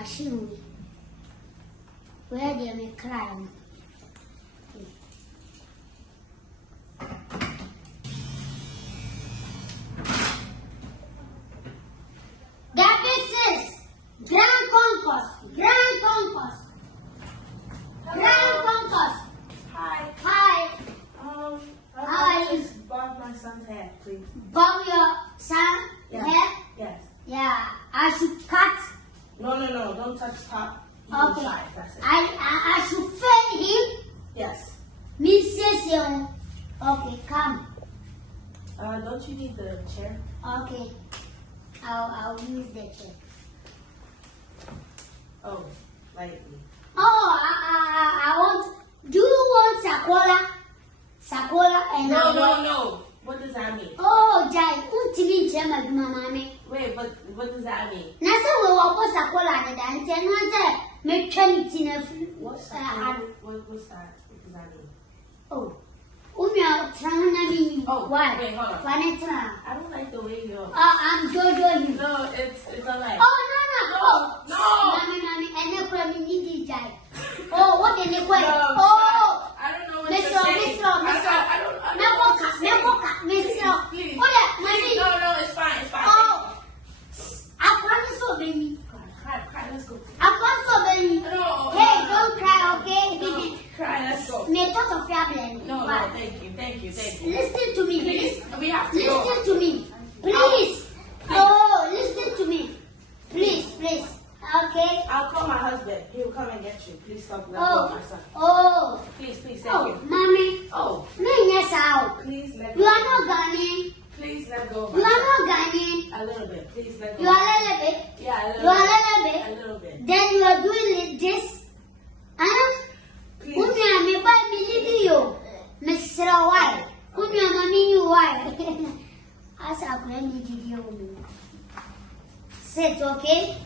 machine. Where they may cry. That is Grand Concourse. Grand Concourse. Grand Concourse. Hi. Hi. I just bob my son's hair, please. Bob your son hair? Yes. Yeah. I should cut. No, don't touch top. Okay. Side, that's it. I should fed him. Yes. Mrs. Okay, come. Don't you need the chair? Okay. I'll use the chair. Oh, lightly. Oh, I want. Do you want Sakola? Sakola and No. What does that mean? Oh, Jai, ultimate Gemma, Mamma. Wait, but what does that mean? Nasa will walk Sakola and dance and one say, make Trinity. What's that? What's that? What does that mean? Oh, Umia, Tranami. Oh, why? wait, hold on. Vanessa. I don't like the way you're. I'm Jojo. No, it's alright. Oh, no. Mommy, and the crummy needy Jai. Oh, what can you quit? Oh, I don't know what Miss you're saying. I don't Please. No, it's fine. Oh, I promise to obey. Cry, let's go. I promise to obey. No. Hey, don't cry, okay? No, cry, let's go. Me talk of your No, thank you. Listen to me, please. We have to go. Listen to me, please. Oh, listen to me, please. Okay. I'll call my husband. He'll come and get you. Please stop letting go of my son. Oh. Please, thank Oh, you. mommy. Oh. Me yes out. Please let You go. are not Ghanaian. Please let go of You my are son. not Ghanaian. A little bit. Please let go. You are a little bit. Yeah, a little You are bit. a little bit. A little bit. Then you are doing this. Huh? Please. Unya me buy me video. Mr. White. Unya mommy you white. As I play video. Sit, okay?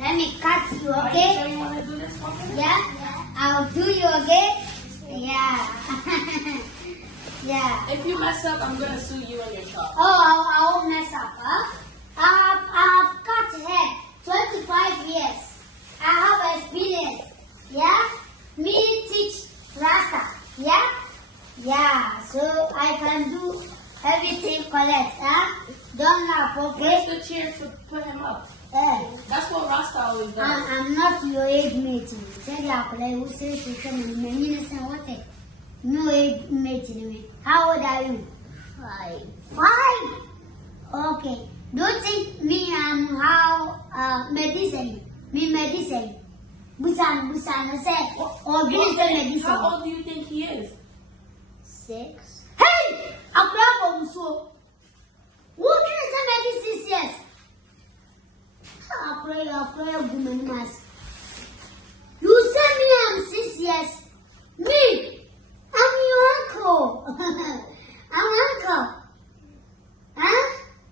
Let me cut you, Are okay? you sure you want to do this for me? Yeah? I'll do you, okay? Yeah. Yeah. If you mess up, I'm gonna sue you and your shop. Oh, I won't mess up, huh? I've cut hair 25 years. I have experience. Yeah? Me teach Rasta. Yeah? Yeah. So I can do everything correct, huh? Don't laugh, okay? Where's the chair to put him up? That's what Rasta always does. I'm not your age mate. Say that who says you can what? No age mate. How old are you? 5. Okay. Don't think me how medicine. Me medicine. Busan say medicine. How old do you think he is? 6. Hey! I'm so. What can I say medicine? Yes. I pray, woman mask. You send me I'm 6 years. Me, I'm your uncle. I'm uncle. Huh?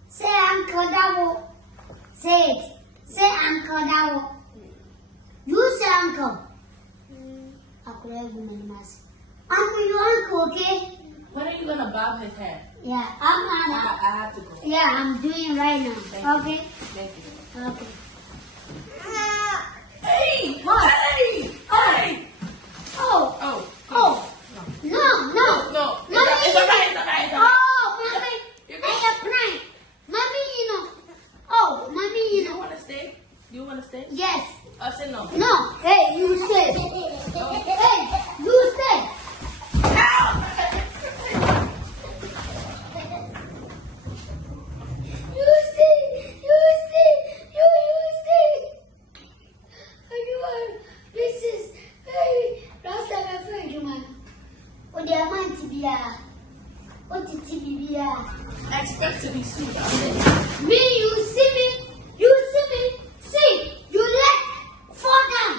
Say Uncle Dabo. Say it. Say Uncle Dabo. You say uncle. I pray, woman mask. I'm your uncle, okay? When are you gonna bob his hair? Yeah, I have to go. Yeah, I'm doing right now. Okay? Thank you. Okay. Hey! What? Hey! Oh. Oh. No. Mommy, It's alright. Oh, mommy. I am crying. Mommy, Oh, mommy, You wanna stay? Yes. I said no. No. Hey, you stay. Hey, you stay. Expect to be sued. Me, you see me, see, you let fall down.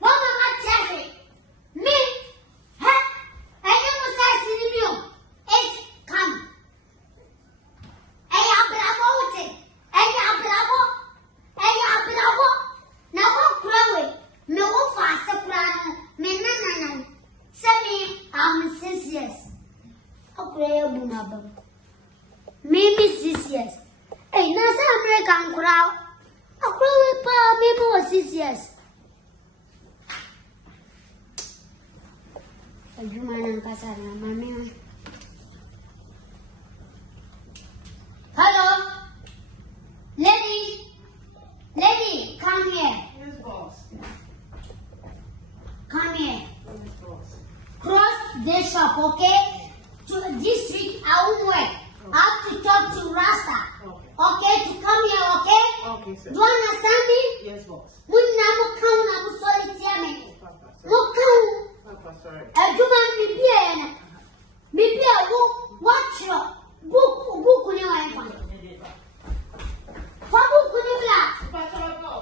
What am I telling? Me, I never say cinema. It's come. I bravo. Now what crowd? Me wo fast crowd. Me na. Say me, I'm 6 years. Okay, bumaba. Maybe 6 years. Hey, Nasa American crowd. A crowd with maybe 6 years. Hello? Lady, come here. Yes, boss. Come here. Yes, boss. Cross this shop, okay? To this week, I won't work. I have to talk to Rasta. Okay, to come here, okay? Okay, sir. Do you understand me? Yes, boss. When I'm sorry, Papa, sorry. no Papa, sorry. I do not maybe I will watch your book when you are fine. For book when you are. Papa, sorry, go.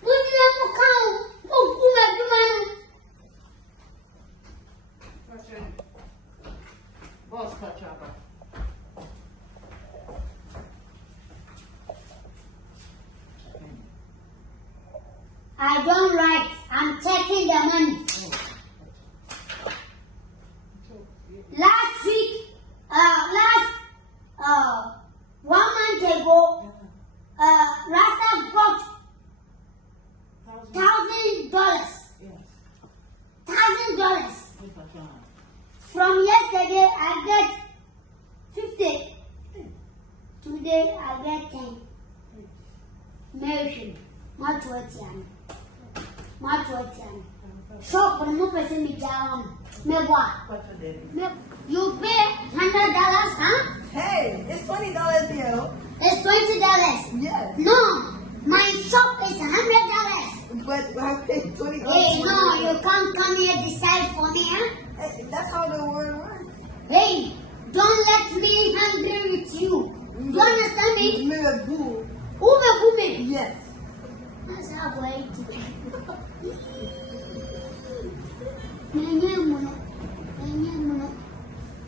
When you have to come, Boss, catch up. I don't write. I'm taking the money. Last week, 1 month ago, Rasta got $1,000. Yes. $1,000. Papa. From yesterday, I get 50. Today, I get 10. Mercy. Much worth. Shop for no person me down. Me what? You pay $100, huh? Hey, it's $20 bill. It's $20. Yes. No, my shop is $100. But I paid $20. Hey, no, you can't come here decide for me, huh? Hey, that's how the word works. Hey, don't let me hungry with you. Do you understand me? Little boo. Ume. Yes. That's how I eat it.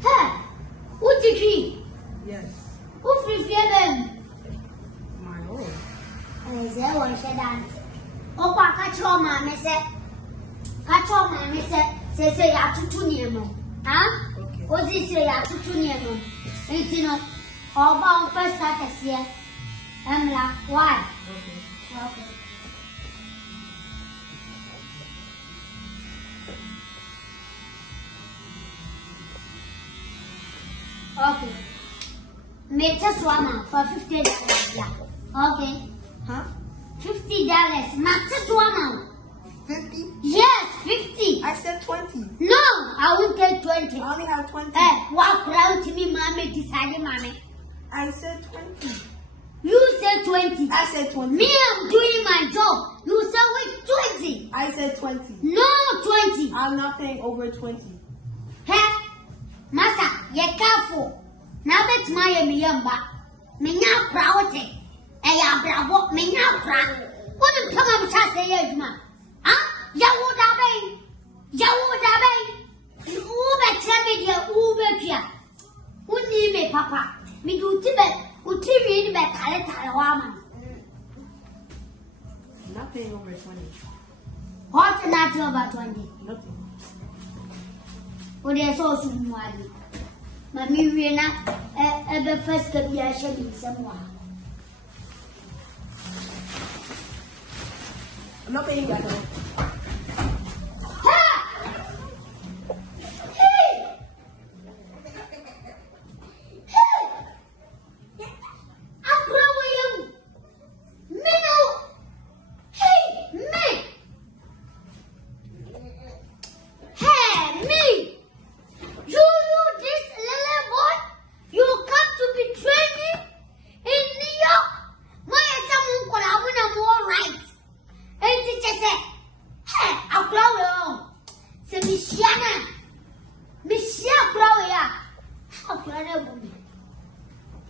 Hey, who did he? Yes. Who free them? My own. I say, what should I say? Oh, catch your mammy said. Catch your mammy said, say, you have to near me. Huh? Okay. What's this say, you have to near me? Ain't you know? All about first starters here. I'm like, why? Okay. Okay. Make a swama for $50. Yeah. Okay. Huh? $50. Max a swama. 50? Yes, 50. I said 20. No, I won't take 20. I only have 20. Hey, walk around to me, mommy, decided, mommy. I said 20. You said 20. I said 20. Me, I'm doing my job. You said wait 20. I said 20. No, 20. I'm not paying over 20. Hey, Masa, you're careful. Now that's my yamba. Me now proud. Hey, I'm bravo. Me now proud. What do you come up and say, Edma? Huh? Yaw Dabo. Uber Tramedia, Uber Pia. Who need me, Papa? Me do Tibet, who TV in the Talaman. I'm not paying over 20. What not over 20? Nothing. Oh, there's also money. Mammy, we're not ever first to be actually someone. I'm not paying that.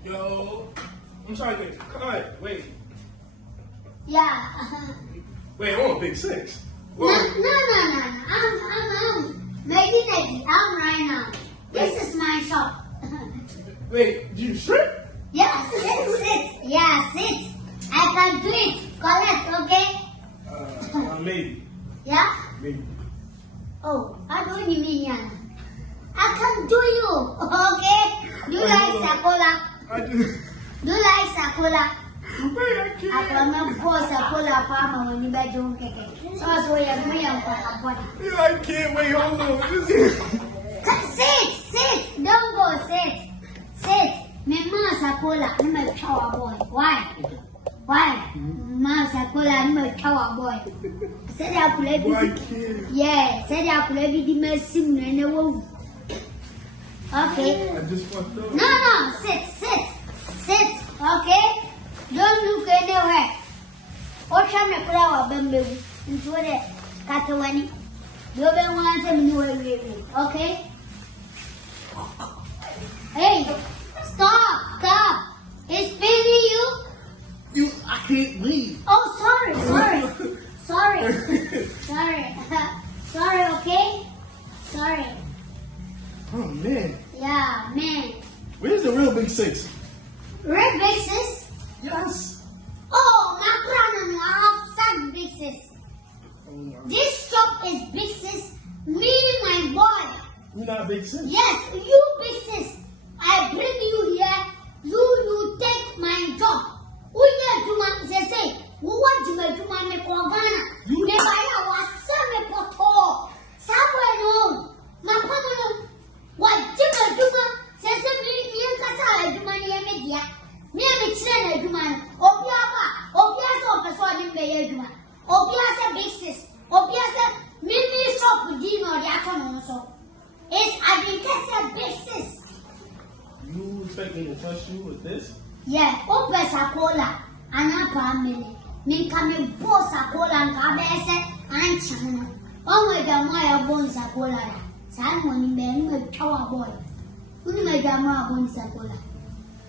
Yo, I'm trying to get cut. Wait. Yeah. Wait, I want big six. No. I'm making I'm right now. This is my shop. Wait, do you strip? Yeah, sit. Yeah, sit. I can do it. Correct, okay? Maybe. Yeah? Maybe. Oh, I don't mean yeah. I can do you, okay? Do you like Sakola? I do. Do you like Sakola? I'm a boss, I pull up armor when you bet you don't get it. So I saw you me and body. Yeah, I can't wait. Hold on. Sit. Don't go, sit. Me mama Sakola, I'm a shower boy. Why? Mama Sakola, I'm a shower boy. Said I could let Why you. can't? Yeah, said I could let you the medicine and the womb. Okay. I just fucked up. No, sit. Okay? Don't look anywhere. What time you put our bamboo into the catawani? You'll be one time you will, okay? Hey, stop. It's paining you? I can't leave. Oh, sorry, okay? Sorry. Oh, man. Yeah, man. Where's the real big six? Red bases? Yes. Oh, my I have big sis. Oh, no. This shop is big sis. Me, my boy. You're not big sis? Yes, you big sis. I bring you here. You take my job. Who here do man say? Who want to do man me Ghana? You me buy our son me poto. Somewhere no. My mama what do man say me nkasa do man here me dia. Me chire na do man. Obia so person dey be do man. Obia say big sis. Obia say me shop di no dey aton so. It's Adwenkesie big sis. You expect me to trust you with this? Yeah, open Sakola, and a family. Me come boss Sakola and Cabese and China. Oh, my God, bones Sakola. Simon, men with tower boy. Who made a more bones Sakola?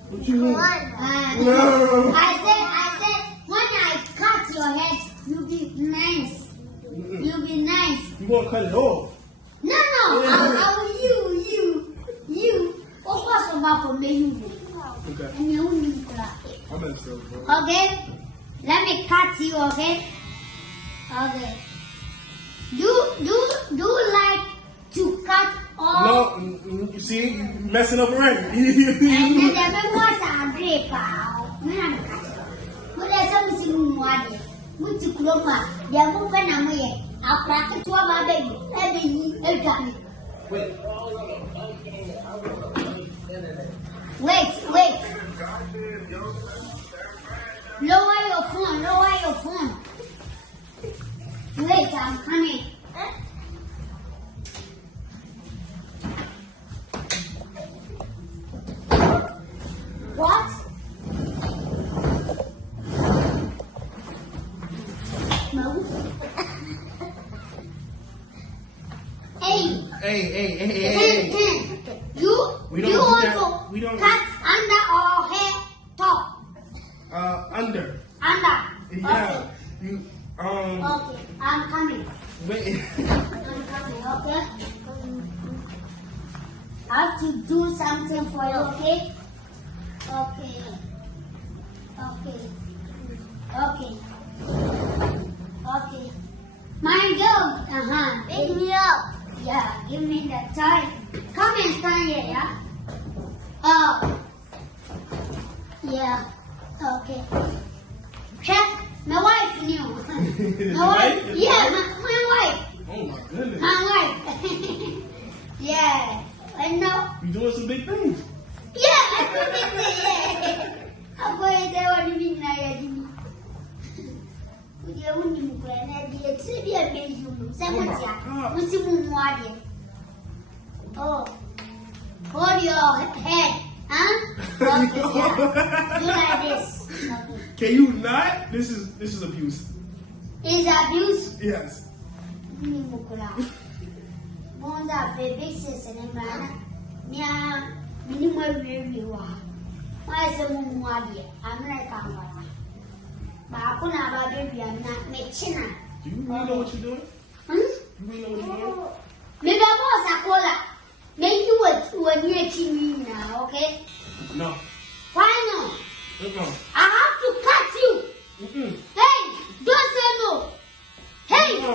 What you mean? I said, when I cut your head, you'll be nice. You'll be nice. You want to cut it off? No, I will you. Of course, I'm not for me. Okay. And you need that. I'm in trouble, bro. Okay, let me cut you. Okay. Do like to cut off? No, you see, you messing up already. And then the members are great, pal. Man, but there's something more. Which you close, they are moving away. I'll crack it to our baby. Wait. Lower your phone. Wait, I'm coming. What? No. Hey. 10. We don't you do want that. to We don't- cut under or hair top? Under. Under. Yeah. You, Okay, I'm coming. wait. I'm coming, okay? I have to do something for you, okay? Okay. My girl, pick me up. Yeah, give me the time. Come and stand here, yeah? Oh. Yeah, okay. Check. My wife knew. My wife? Yeah, my wife. Oh my goodness. My wife. Yeah, I know. You doing some big things. Yeah, I'm going to tell what you mean now. You wouldn't be a hold your head, huh? Okay, yeah. Do like this. Okay. Can you not? This is abuse. Is abuse? Yes. Bones are big sis and a man. Yeah, minimum really wa. Why is a moon waddy? I'm like a man. But I couldn't have a baby and not make china. Do you really know what you're doing? Hmm? You really know what you're doing? Maybe I was a cola. Maybe you were near me now, okay? No. Why no? No. I have to cut you. Mm-mm. Hey, don't say no. Hey, No.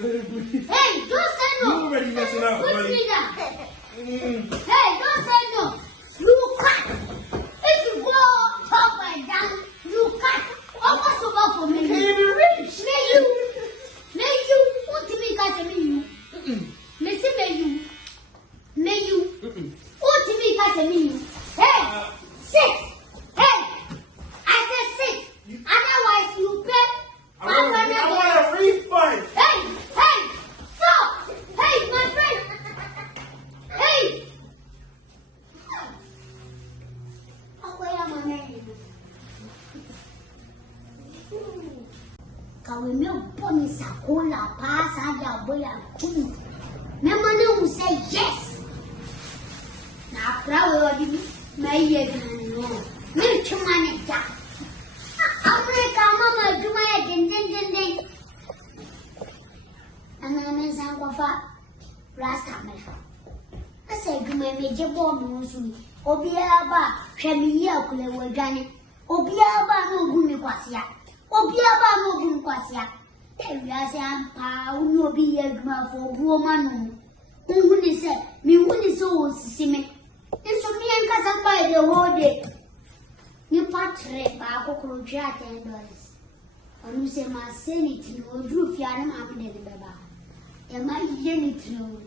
hey, don't say no. You already messing up, Put buddy. me down. Mm-mm. Hey, don't say no. You cut. If you go top and down, you cut. Can we milk ponies a cola pass and a boy and two? Mamma will say yes. Now, probably may no. Milk to manage that. America, Mamma, do my again. And then Miss Angofa last time. I said, you may make your bomb, Obiaba, Shemia, Kulawagani, Obiaba, no Gumiquasia, Obiaba, no Gumiquasia. There is a power, no be a graph for woman. Who is it? Me, when is so similar. And so me and Cousin by the whole day. You patre ba kokoro jia $10. Onu se ma sanity o dru fiare ma am de beba. E ma ye ni tru.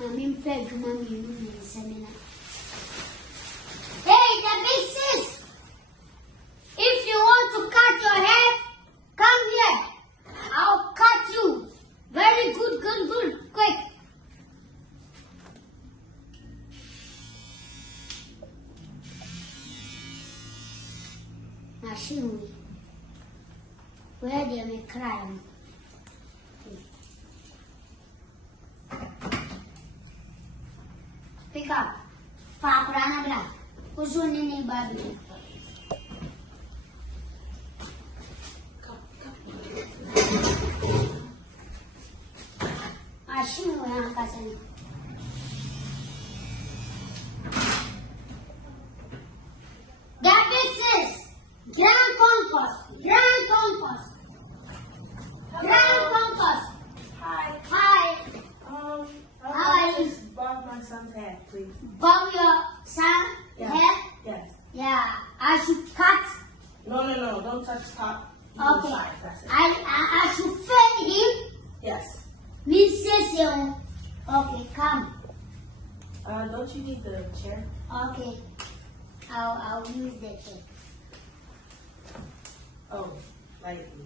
Ami mpe djuma mi nu ni seminar. Hey, the big sis. If you want to cut your hair, come here. I'll cut you. Very good, quick. Machine, where they may cry. Pick up. Fabrana, who's on any baby? Machine, where I'm passing. That is Grand Compass. Hi. I just bob my son's hair, please. Bob your son hair? Yes. Yeah. I should cut. No, don't touch top. Okay. Side, that's it. I should fed him. Yes. Mrs. Okay, come. Don't you need the chair? Okay. I'll use the chair. Oh, lightly.